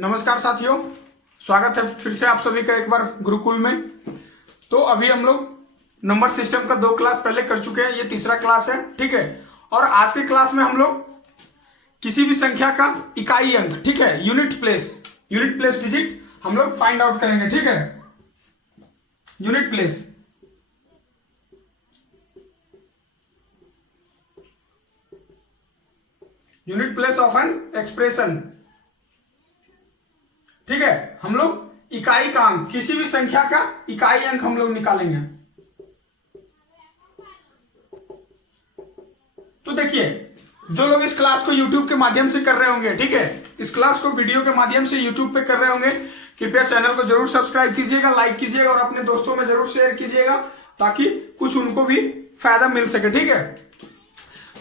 नमस्कार साथियों, स्वागत है फिर से आप सभी का एक बार गुरुकुल में। तो अभी हम लोग नंबर सिस्टम का 2 क्लास पहले कर चुके हैं, ये तीसरा क्लास है, ठीक है। और आज के क्लास में हम लोग किसी भी संख्या का इकाई अंक, ठीक है, यूनिट प्लेस डिजिट हम लोग फाइंड आउट करेंगे, ठीक है। Unit place of an expression, ठीक है। हम लोग इकाई का अंक, किसी भी संख्या का इकाई अंक हम लोग निकालेंगे। तो देखिए, जो लोग इस क्लास को YouTube के माध्यम से कर रहे होंगे, ठीक है, इस क्लास को वीडियो के माध्यम से YouTube पे कर रहे होंगे, कृपया चैनल को जरूर सब्सक्राइब कीजिएगा, लाइक कीजिएगा और अपने दोस्तों में जरूर शेयर कीजिएगा ताकि कुछ उनको भी फायदा मिल सके, ठीक है।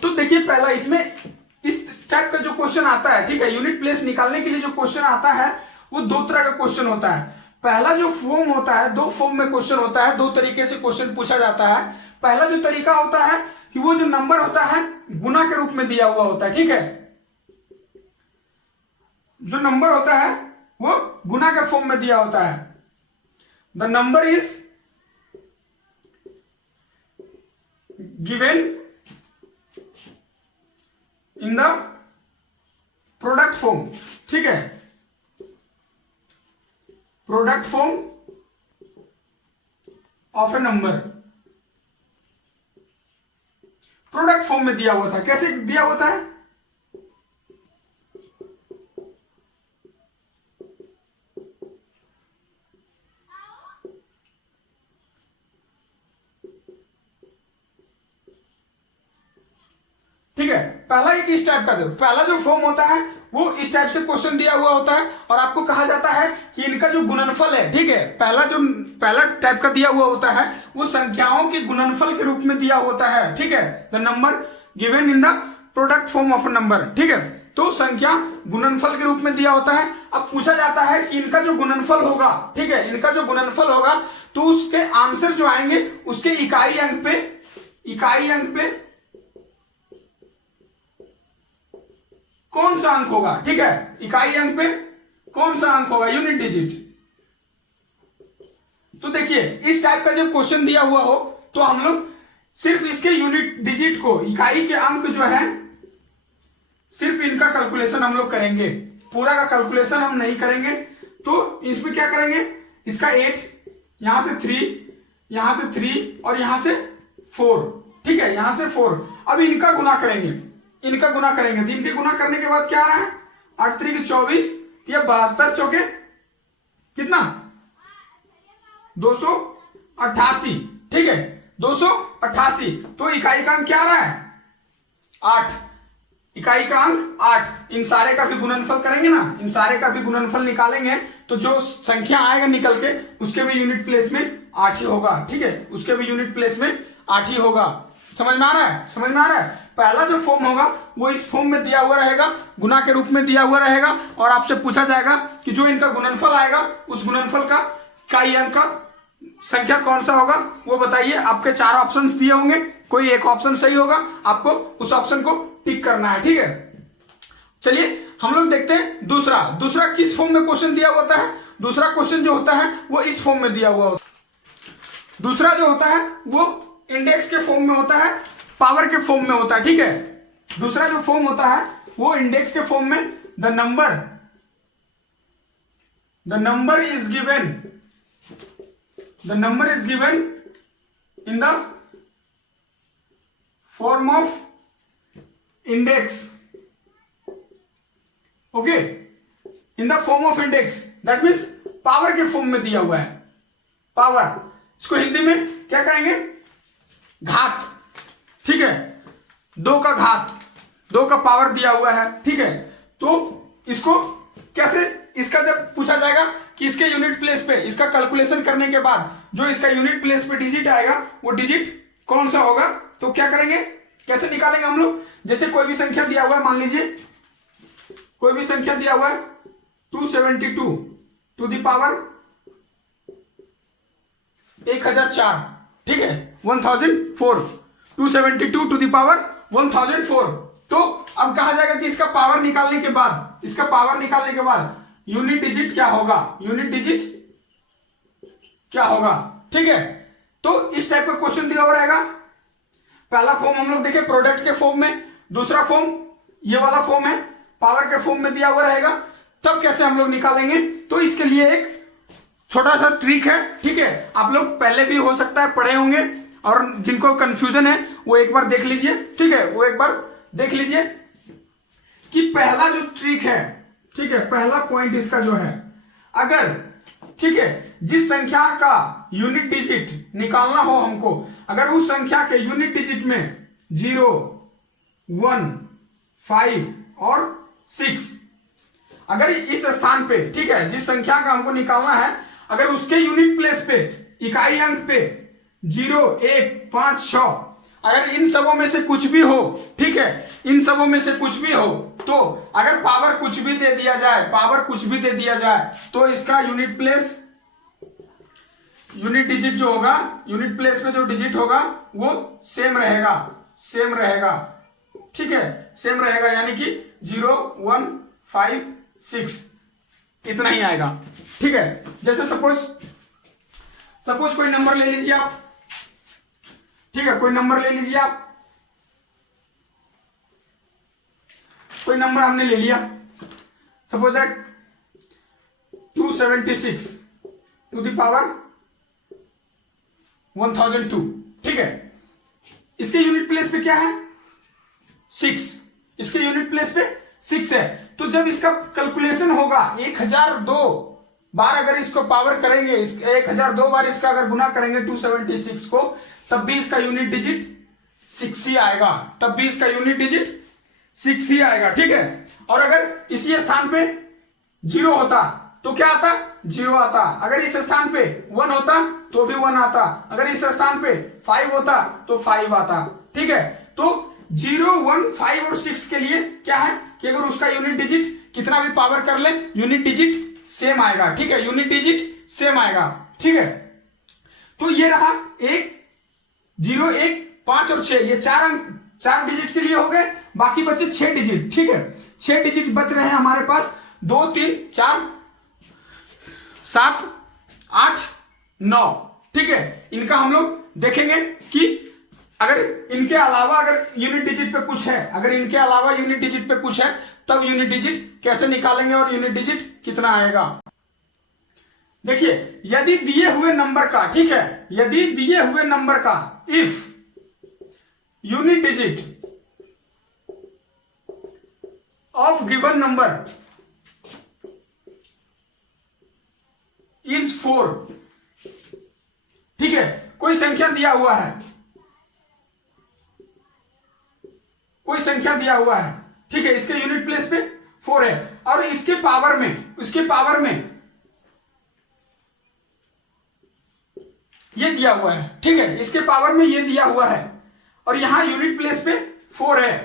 तो देखिए, पहला इसमें इस टाइप का जो क्वेश्चन आता है, ठीक है, यूनिट प्लेस निकालने के लिए जो क्वेश्चन आता है वो 2 तरह का क्वेश्चन होता है। पहला जो फॉर्म होता है, 2 फॉर्म में क्वेश्चन होता है, 2 तरीके से क्वेश्चन पूछा जाता है। पहला जो तरीका होता है कि वो जो नंबर होता है गुना के रूप में दिया हुआ होता है, ठीक है। जो नंबर होता है वो गुना के फॉर्म में दिया होता है। The number is given in the product form, ठीक है, product form of A number. Product form में दिया हुआ था। कैसे दिया होता है? ठीक है, पहला एक इस टाइप का दो, पहला जो फॉर्म होता है वो इस टाइप से क्वेश्चन दिया हुआ होता है और आपको कहा जाता है कि इनका जो गुणनफल है, ठीक है, पहला टाइप का दिया हुआ होता है वो संख्याओं के गुणनफल के रूप में दिया होता है, ठीक है। The number given in the product form of a number, ठीक है। तो संख्या गुणनफल के रूप में दिया होता है। अब पूछा जाता है कि इनका जो गुणनफल होगा, ठीक है, इनका जो गुणनफल होगा तो उसके आंसर जो आएंगे उसके इकाई अंक पे कौन सा अंक होगा, ठीक है, इकाई अंक पे कौन सा अंक होगा, यूनिट डिजिट। तो देखिए, इस टाइप का जब क्वेश्चन दिया हुआ हो तो हम लोग सिर्फ इसके यूनिट डिजिट को, इकाई के अंक जो है, सिर्फ इनका कैलकुलेशन हम लोग करेंगे, पूरा का कैलकुलेशन हम नहीं करेंगे। तो इसमें क्या करेंगे, इसका 8, यहां से 3, यहां से 3 और यहां से 4, ठीक है, यहां से 4। अब इनका गुना करेंगे, तो इनके गुना करने के बाद क्या आ रहा है, 8 3 24, या 72 चौके कितना, 288, ठीक है, 288। तो इकाई का अंक क्या आ रहा है, 8, इकाई का अंक 8। इन सारे का भी गुणनफल करेंगे ना, इन सारे का भी गुणनफल निकालेंगे तो जो संख्या आएगा निकल के उसके भी यूनिट प्लेस में 8 ही होगा, ठीक है, उसके भी यूनिट प्लेस में 8 ही होगा। समझ में आ रहा है? पहला जो फॉर्म होगा वो इस फॉर्म में दिया हुआ रहेगा, गुना के रूप में दिया हुआ रहेगा और आपसे पूछा जाएगा कि जो इनका गुणनफल आएगा उस गुणनफल का इकाई अंक का संख्या कौन सा होगा वो बताइए। आपके 4 ऑप्शंस दिए होंगे, कोई एक ऑप्शन सही होगा, आपको उस ऑप्शन को टिक करना है, ठीक है। चलिए हम लोग देखते हैं दूसरा किस फॉर्म में क्वेश्चन दिया होता है। दूसरा क्वेश्चन जो होता है वो इस फॉर्म में दिया हुआ होता है। दूसरा जो होता है वो इंडेक्स के फॉर्म में होता है, पावर के फॉर्म में होता है, ठीक है। दूसरा जो फॉर्म होता है वो इंडेक्स के फॉर्म में, the number is given in the form of index, okay, in the form of index, that means power के फॉर्म में दिया हुआ है। पावर, इसको हिंदी में क्या कहेंगे, घात, ठीक है, 2 का घात, 2 का पावर दिया हुआ है, ठीक है। तो इसको कैसे, इसका जब पूछा जाएगा कि इसके यूनिट प्लेस पे, इसका कैलकुलेशन करने के बाद जो इसका यूनिट प्लेस पे डिजिट आएगा वो डिजिट कौन सा होगा, तो क्या करेंगे, कैसे निकालेंगे हम लोग। जैसे कोई भी संख्या दिया हुआ है, मान लीजिए कोई भी संख्या दिया हुआ है 272 टू द पावर 1004, ठीक है, 1004, 272 टू द पावर 1004। तो अब कहा जाएगा कि इसका पावर निकालने के बाद यूनिट डिजिट क्या होगा, यूनिट डिजिट क्या होगा। ठीक है, तो इस टाइप का क्वेश्चन दिया हुआ रहेगा। पहला फॉर्म हम लोग देखें प्रोडक्ट के फॉर्म में, दूसरा फॉर्म ये वाला फॉर्म है पावर के फॉर्म में दिया हुआ रहेगा। तब कैसे हम लोग निकालेंगे, तो इसके लिए एक छोटा सा ट्रिक है। ठीक है, आप लोग पहले भी हो सकता है पढ़े होंगे, और जिनको कंफ्यूजन है वो एक बार देख लीजिए। ठीक है, वो एक बार देख लीजिए कि पहला जो ट्रिक है, ठीक है, पहला पॉइंट इसका जो है, अगर ठीक है जिस संख्या का यूनिट डिजिट निकालना हो हमको, अगर उस संख्या के यूनिट डिजिट में 0, 1, 5 और 6, अगर इस स्थान पे, ठीक है, जिस संख्या का हमको निकालना है, अगर उसके यूनिट प्लेस पे इकाई अंक पे 0, 1, 5, 6, अगर इन सबों में से कुछ भी हो, ठीक है, इन सबों में से कुछ भी हो, तो अगर पावर कुछ भी दे दिया जाए, पावर कुछ भी दे दिया जाए, तो इसका यूनिट प्लेस, यूनिट डिजिट जो होगा, यूनिट प्लेस में जो डिजिट होगा वो सेम रहेगा, सेम रहेगा। ठीक है, सेम रहेगा, यानी कि 0, 1, 5, 6 इतना ही आएगा। ठीक है, जैसे सपोज कोई नंबर ले लीजिए आप। ठीक है, कोई नंबर ले लीजिए आप, कोई नंबर हमने ले लिया, suppose that 276 to the power 1002। ठीक है, इसके यूनिट प्लेस पे क्या है, 6, इसके यूनिट प्लेस पे 6 है। तो जब इसका कैलकुलेशन होगा 1002 बार, अगर इसको पावर करेंगे, 1002 बार इसका अगर गुना करेंगे 276 को, तब भी इसका यूनिट डिजिट 6 ही आएगा, तब भी इसका यूनिट डिजिट 6 ही आएगा। ठीक है, और अगर इसी स्थान पे 0 होता तो क्या आता, 0 आता। अगर इस स्थान पे 1 होता तो भी 1 आता, अगर इस स्थान पे 5 होता तो 5 आता। ठीक है, तो 0, 1, 5 और 6 के लिए क्या है कि अगर उसका यूनिट डिजिट कितना भी पावर कर ले, यूनिट डिजिट सेम आएगा। ठीक है, यूनिट डिजिट सेम आएगा। ठीक है, तो ये रहा 1, 0, 1, 5 और 6, ये 4 अंक, 4 डिजिट के लिए हो गए, बाकी बचे 6 डिजिट। ठीक है, 6 डिजिट बच रहे हैं हमारे पास, 2, 3, 4, 7, 8, 9। ठीक है, इनका हम लोग देखेंगे कि अगर इनके अलावा अगर यूनिट डिजिट पे कुछ है, अगर इनके अलावा यूनिट डिजिट पे कुछ है, तब यूनिट डिजिट कैसे निकालेंगे और यूनिट डिजिट कितना आएगा। देखिए, यदि दिए हुए नंबर का, ठीक है, यदि दिए हुए नंबर का if unit digit of given number is 4, ठीक है, कोई संख्या दिया हुआ है, कोई संख्या दिया हुआ है, ठीक है, इसके यूनिट प्लेस पे 4 है, और इसके पावर में ये दिया हुआ है। ठीक है, इसके पावर में ये दिया हुआ है, और यहां यूनिट प्लेस पे 4 है।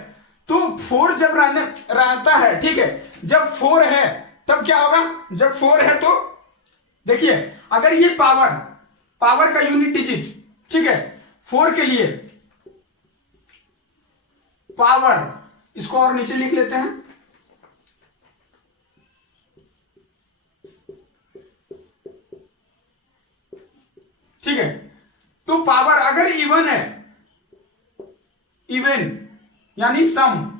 तो 4 जब रहता है, ठीक है, जब 4 है तब क्या होगा, जब 4 है तो देखिए, अगर ये पावर का यूनिट डिजिट, ठीक है, 4 के लिए पावर, इसको और नीचे लिख लेते हैं, ठीक है, तो पावर अगर इवन है, इवन यानी सम,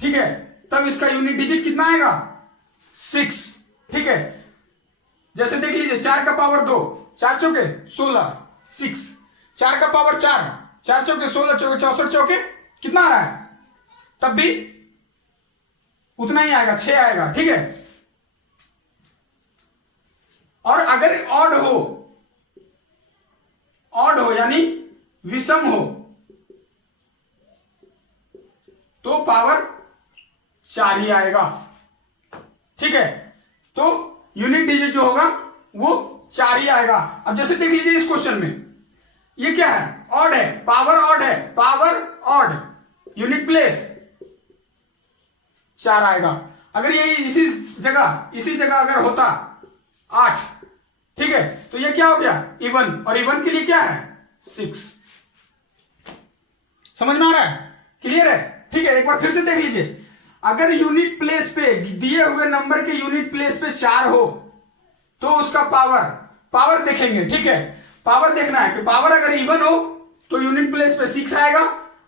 ठीक है, तब इसका यूनिट डिजिट कितना आएगा, 6। ठीक है, जैसे देख लीजिए, 4 का पावर 2, 4 चौके 16, 6, 4 का पावर 4, 4 चौके 16, चौके 64 चौके कितना आ रहा है, तब भी उतना ही आएगा, 6 आएगा। ठीक है, और अगर ऑड हो यानी विषम हो, तो पावर 4 ही आएगा। ठीक है, तो यूनिट डिजिट जो होगा वो 4 ही आएगा। अब जैसे देख लीजिए इस क्वेश्चन में, ये क्या है, ऑड है, पावर ऑड है, पावर ऑड, यूनिट प्लेस 4 आएगा। अगर ये इसी जगह अगर होता 8, ठीक है, तो ये क्या हो गया, इवन, और इवन के लिए क्या है, 6। समझ में आ रहा है, क्लियर है। ठीक है, एक बार फिर से देख लीजिए, अगर यूनिट प्लेस पे दिए हुए नंबर के यूनिट प्लेस पे 4 हो तो उसका पावर देखेंगे, ठीक है। पावर देखना है कि पावर अगर इवन हो तो यूनिट प्लेस पे 6 आएगा,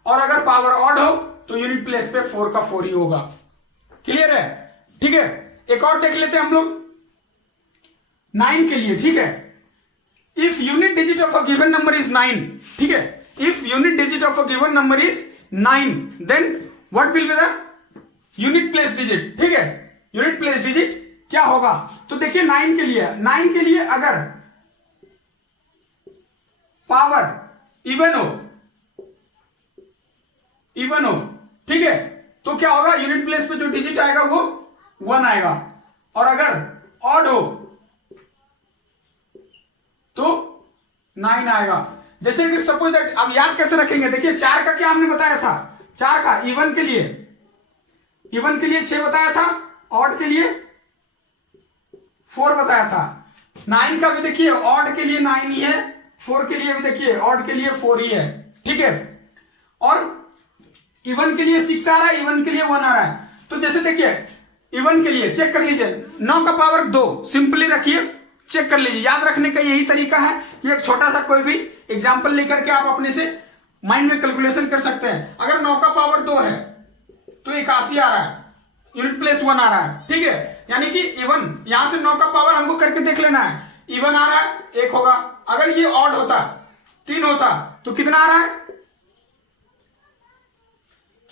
और अगर पावर ऑड हो तो यूनिट प्लेस पे 4 का 4 ही होगा। क्लियर है, ठीक है। एक और देख लेते हैं हम लोग 9 के लिए, ठीक है। If unit digit of a given number is 9, ठीक है, if unit digit of a given number is 9 then what will be the unit place digit, ठीक है। यूनिट प्लेस डिजिट क्या होगा, तो देखिए 9 के लिए अगर पावर इवन हो, ठीक है, तो क्या होगा, यूनिट प्लेस पे जो डिजिट आएगा वो 1 आएगा, और अगर ऑड हो तो 9 आएगा। जैसे कि सपोज दैट, अब याद कैसे रखेंगे, देखिए 4 का क्या हमने बताया था, 4 का इवन के लिए 6 बताया था, ऑड के लिए 4 बताया था। 9 का भी देखिए ऑड के लिए 9 ही है, 4 के लिए भी देखिए ऑड के लिए 4 ही है, ठीक है। और इवन के लिए 6 आ रहा है, इवन के लिए 1 आ रहा है। तो जैसे देखिए इवन के लिए चेक कर लीजिए, 9 का पावर 2 सिंपली रखिए, चेक कर लीजिए। याद रखने का यही तरीका है कि एक छोटा सा कोई भी एग्जाम्पल लेकर के आप अपने से माइंड में कैलकुलेशन कर सकते हैं। अगर 9 का पावर 2 है तो 81 आ रहा है, यूनिट प्लेस 1 आ रहा है, ठीक है। यानी कि इवन, यहां से 9 का पावर हमको करके देख लेना है, इवन आ रहा है 1 होगा, अगर ये ऑड होता 3 होता तो कितना आ रहा है,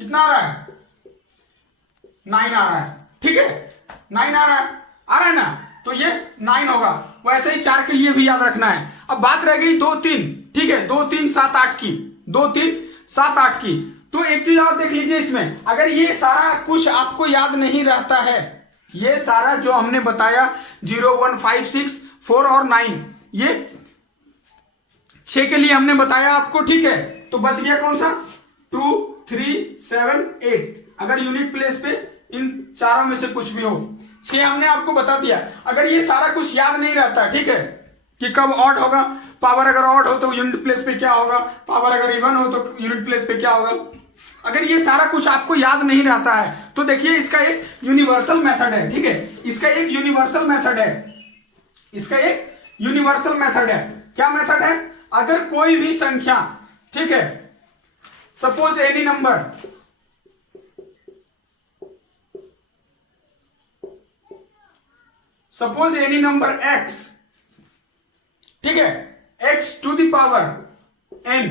कितना आ रहा है, 9 आ रहा है, ठीक है, 9 आ रहा है ना, तो ये 9 होगा। वैसे ही 4 के लिए भी याद रखना है। अब बात रह गई 2 3, ठीक है, 2 3 7 8 की, 2 3 7 8 की। तो एक चीज और देख लीजिए इसमें, अगर ये सारा कुछ आपको याद नहीं रहता है, ये सारा जो हमने बताया 0 1 5 6 4 और 9, ये 6 के लिए हमने बताया आपको, ठीक है। तो बच गया कौन सा, 2 3 7 8। अगर यूनिट प्लेस पे इन चारों में से कुछ भी हो, 6 हमने आपको बता दिया। अगर ये सारा कुछ याद नहीं रहता, ठीक है, कि कब ऑड होगा, पावर अगर ऑड हो तो यूनिट प्लेस पे क्या होगा, पावर अगर इवन हो तो यूनिट प्लेस पे क्या होगा, अगर ये सारा कुछ आपको याद नहीं रहता है तो देखिए इसका एक यूनिवर्सल मेथड है, ठीक है, इसका एक यूनिवर्सल मेथड है, इसका एक यूनिवर्सल मेथड है। क्या मेथड है, अगर कोई भी संख्या, ठीक है, suppose any number, suppose any number x, ठीक है, x to the power n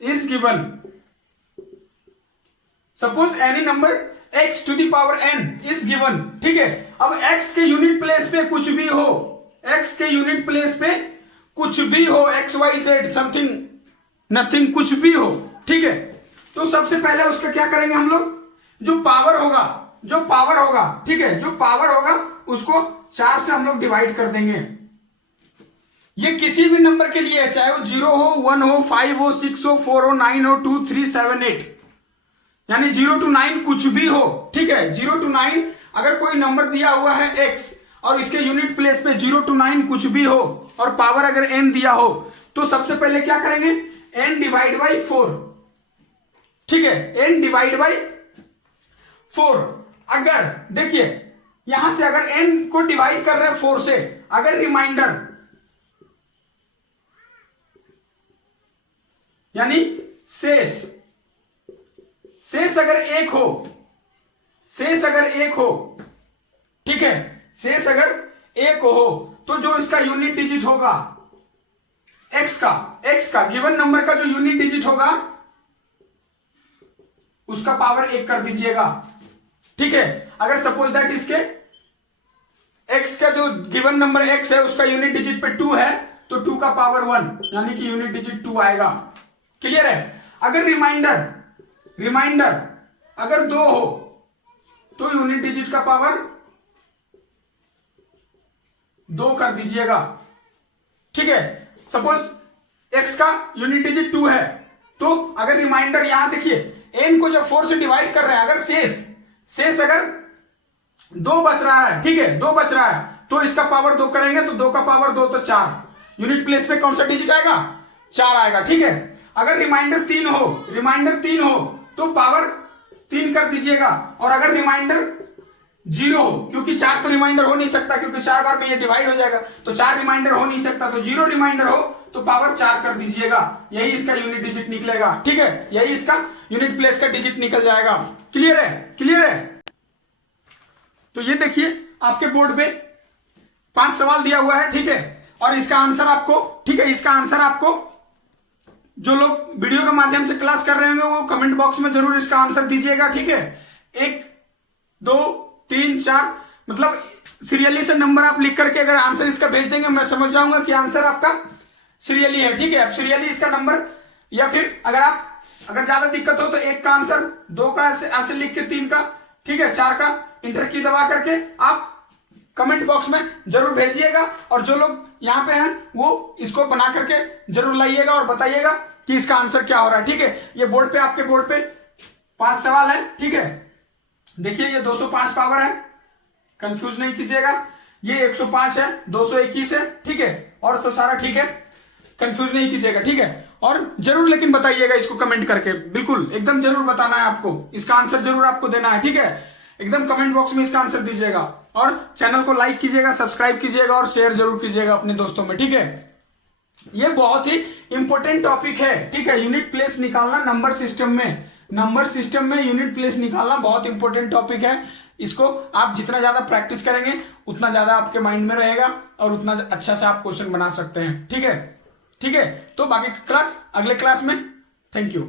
is given, suppose any number x to the power n is given, ठीक है। अब x के यूनिट प्लेस पे कुछ भी हो, x के यूनिट प्लेस पे कुछ भी हो, x y z something nothing, कुछ भी हो, ठीक है। तो सबसे पहले उसका क्या करेंगे हम लोग, जो पावर होगा, ठीक है, जो पावर होगा उसको 4 से हम लोग डिवाइड कर देंगे। ये किसी भी नंबर के लिए है, चाहे वो 0 हो, 1 हो, 5 हो, 6 हो, 4 हो, 9 हो, 2 3 7 8, यानी 0 to 9 कुछ भी हो, ठीक है। 0 to 9 अगर कोई नंबर दिया हुआ है x और इसके यूनिट प्लेस पे 0 to 9 कुछ भी हो और पावर अगर n दिया हो, तो सबसे पहले क्या करेंगे, n डिवाइड बाई 4, ठीक है, n डिवाइड बाई 4। अगर देखिए यहां से अगर n को डिवाइड कर रहे हैं 4 से, अगर रिमाइंडर यानी शेष अगर 1 हो, ठीक है, शेष अगर 1 हो तो जो इसका यूनिट डिजिट होगा x का गिवन नंबर का जो यूनिट डिजिट होगा उसका पावर 1 कर दीजिएगा, ठीक है। अगर सपोज दैट इसके x का जो गिवन नंबर x है उसका यूनिट डिजिट पे 2 है तो 2 का पावर 1 यानी कि यूनिट डिजिट 2 आएगा। क्लियर है। अगर रिमाइंडर अगर 2 हो तो यूनिट डिजिट का पावर 2 कर दीजिएगा, ठीक है। सपोज x का यूनिट डिजिट 2 है तो अगर रिमाइंडर, यहां देखिए n को जब 4 से डिवाइड कर रहे हैं, अगर शेष अगर 2 बच रहा है, ठीक है, 2 बच रहा है तो इसका पावर 2 करेंगे तो 2 का पावर 2 तो 4, यूनिट प्लेस पे कौन सा डिजिट आएगा, 4 आएगा, ठीक है। अगर रिमाइंडर 3 हो तो पावर 3 कर दीजिएगा। और अगर रिमाइंडर 0 हो, क्योंकि 4 तो रिमाइंडर हो नहीं सकता, क्योंकि 4 बार में ये डिवाइड हो जाएगा, तो 4 रिमाइंडर हो नहीं सकता, तो 0 रिमाइंडर हो तो पावर 4 कर दीजिएगा। यही इसका यूनिट डिजिट निकलेगा। ठीक है, यही इसका यूनिट प्लेस का डिजिट निकल जाएगा। क्लियर है? क्लियर है? तो ये देखिए आपके बोर्ड पे 5 सवाल दिया हुआ है। ठीक है, और इसका आंसर आपको, ठीक है, इसका आंसर आपको जो लोग वीडियो के माध्यम से क्लास कर रहे होंगे वो कमेंट बॉक्स में जरूर इसका आंसर दीजिएगा। ठीक है, 1 2 3 4 मतलब सीरियली से नंबर आप लिख करके अगर आंसर इसका भेज देंगे, मैं समझ जाऊंगा कि आंसर आपका सीरियली है। ठीक है, अब सीरियली इसका नंबर, या फिर अगर ज्यादा दिक्कत हो तो 1 का आंसर, 2 का ऐसे लिख के, 3 का, ठीक है, 4 का इंटर की दबा करके आप कमेंट बॉक्स में जरूर भेजिएगा। और जो लोग यहाँ पे हैं वो इसको बना करके जरूर लाइएगा और बताइएगा कि इसका आंसर क्या हो रहा है। ठीक है, ये बोर्ड पे, आपके बोर्ड पे 5 सवाल है। ठीक है, देखिए ये 205 पावर है, कंफ्यूज नहीं कीजिएगा। ये 105 है, 221 है। ठीक है, और तो सारा ठीक है, कंफ्यूज नहीं कीजिएगा। ठीक है, और जरूर लेकिन बताइएगा इसको कमेंट करके, बिल्कुल एकदम जरूर बताना है आपको, इसका आंसर जरूर आपको देना है। ठीक है, एकदम कमेंट बॉक्स में इसका आंसर दीजिएगा, और चैनल को लाइक कीजिएगा, सब्सक्राइब कीजिएगा और शेयर जरूर कीजिएगा अपने दोस्तों में। ठीक है, ये बहुत ही इंपॉर्टेंट टॉपिक है। ठीक है, यूनिट प्लेस निकालना नंबर सिस्टम में, नंबर सिस्टम में यूनिट प्लेस निकालना बहुत इंपॉर्टेंट टॉपिक है। इसको आप जितना ज्यादा प्रैक्टिस करेंगे उतना ज्यादा आपके माइंड में रहेगा और उतना अच्छा से आप क्वेश्चन बना सकते हैं। ठीक है, ठीक है, तो बाकी क्लास अगले क्लास में। Thank you.